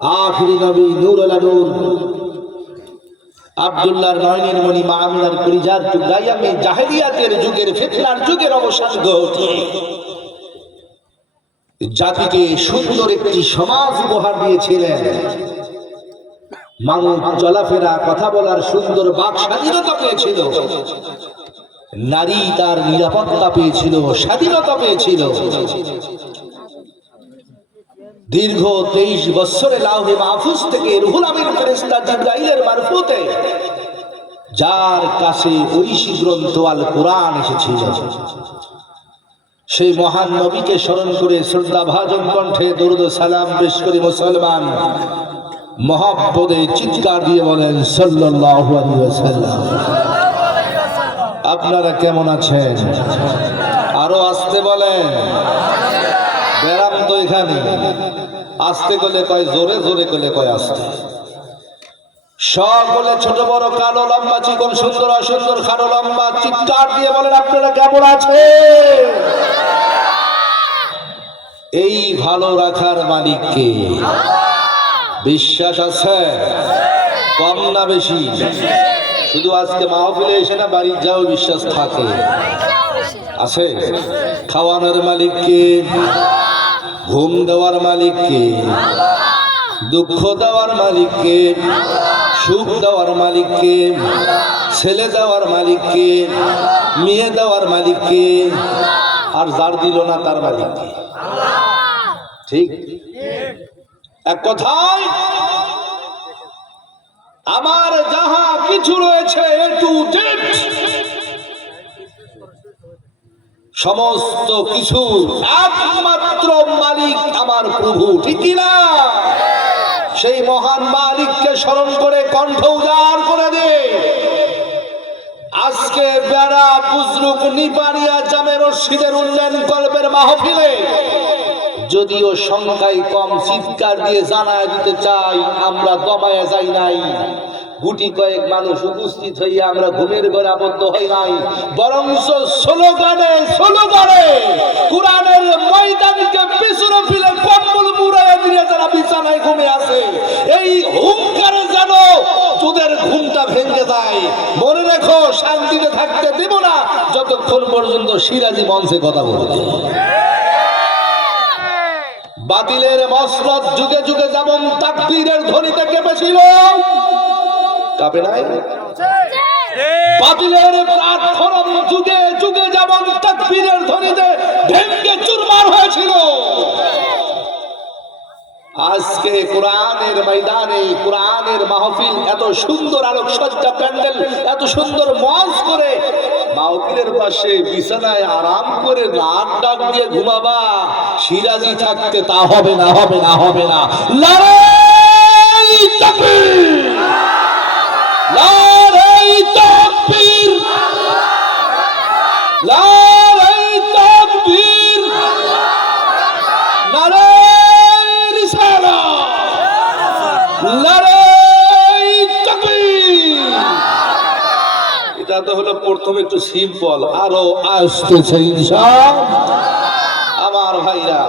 আখিরি নবী নূরুল নূর আব্দুল্লাহর নয়নের মণি মা আমিনার কলিজার টুকরাই আমি জাহেলিয়াতের যুগের ফিতনার যুগের অবসান ঘটিয়ে জাতিকে সুন্দর একটি সমাজ উপহার দিয়েছিলেন। মানুষ চলাফেরা কথা বলার সুন্দর বাক স্বাধীনতা পেয়েছিল, নারী তার নিরাপত্তা পেয়েছিল, স্বাধীনতা পেয়েছিল। দীর্ঘ 23 বছরে লাউহে মাহফুজ থেকে রুহুল আমিন ফেরেশতা জিবরাইলের মারফতে যার কাছে ঐশী গ্রন্থ আল কোরআন এসেছিল, সেই মহান নবীকে স্মরণ করে শ্রদ্ধা ভাজন কণ্ঠে দরুদ সালাম পেশ করে মুসলমান মহব্বতে চিৎকার দিয়ে বলেন সাল্লাল্লাহু আলাইহি ওয়াসাল্লাম। আপনারা কেমন আছেন? আরো আসতে বলেন। ব্যারাম তো এখানে আসতে গেলে কয় জোরে, জোরে গেলে কয় আসতে। সকলে ছোট বড় কালো লম্বা চিকন সুন্দর অসুন্দর কালো লম্বা চিৎকার দিয়ে বলেন আপনারা কেমন আছেন? এই ভালো রাখার মালিক কে? বিশ্বাস আছে? কম না বেশি? শুধু আজকে মাহফিলে এসে না, বাড়ি যাও বিশ্বাস থাকে? আছে? খাওয়ানোর মালিক কে? ঘুম দেওয়ার মালিক কে? দুঃখ দেওয়ার মালিক কে? সুখ দেওয়ার মালিক কে? ছেলে দেওয়ার মালিক কে? মেয়ে দেওয়ার মালিক কে? আর যার দিল না তার মালিক কে? ঠিক? এক কথায় আমার যাহা কিছু রয়েছে এ টু জেড সমস্ত কিছু একমাত্র মালিক আমার প্রভু, ঠিক না? সেই মহান মালিককে স্মরণ করে কণ্ঠ উজাড় করে দে। আজকে বেড়া বুজরুক নিপারিয়া জামে মসজিদের উন্নয়ন কল্পের মাহফিলে যদিও সংখ্যায় কম, চিৎকার দিয়ে জানায় দিতে চাই আমরা দমায়া যাই নাই। গুটি কয়েক মানুষ উপস্থিত হইয়া আমরা ঘুমের ঘরে আবদ্ধ হই নাই, বরং স্লোগানে স্লোগানে কোরআনের ময়দানকে পিছনে ফেলে কম্বল মুড়াইয়া দিয়ে যারা বিছানায় ঘুমে আছে, এই হুঙ্কারে যেন তোদের ঘুমটা ভেঙে যায়। মনে রেখো, শান্তিতে থাকতে দেব না যতক্ষণ পর্যন্ত সিরাজি মঞ্চে কথা বলবে। বাতিলের মসনদ যুগে যুগে যেমন তাকবীরের ধ্বনিতে কেঁপেছিল, কাঁপে নাই? বাতিলের প্ল্যাটফর্ম যুগে যুগে যেমন তাকবীরের ধ্বনিতে ভেঙে চুরমার হয়েছিল, আজকে কোরআনের ময়দানে কোরআনের মাহফিল এত সুন্দর আলোকসজ্জা প্যান্ডেল, এত সুন্দর মঞ্চ করে মাহফিলের পাশে বিছানায় আরাম করে নাক ডাক দিয়ে ঘুমাবা, সিরাজি থাকতে তা হবে না, হবে না, হবে না। নারায়ে তাকবীর, নারায়ে তাকবীর, নারায়ে তাকবীর, নারায়ে এটা তো হলো প্রথমে একটু সিম্পল, আরো আসতেছে ইনশাআল্লাহ। আমার ভাইরা